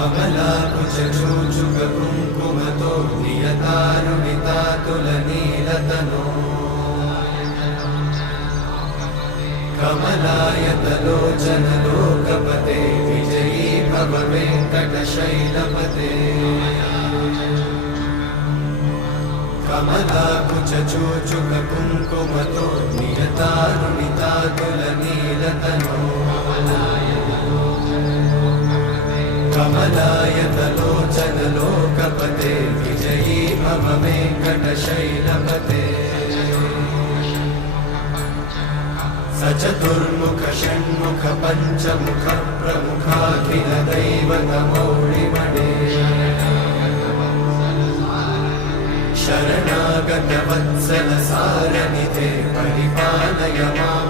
कमलाकुचूचुककुङ्कुमतो नियतारुणितातुलनीलतनो कमलायतलोचनलोकपते विजयी भव वेङ्कटशैलपते कमलाकुचूचुककुङ्कुमतो नियतारुणितातुलनीलतनो कमलायतलोचनलोकपते विजयी भव वेङ्कटशैलपते सचतुर्मुख षण्मुख पञ्चमुख प्रमुखाखिल दैवतमौळिमणे शरणागत वत्सल सारनिधे परिपालय मां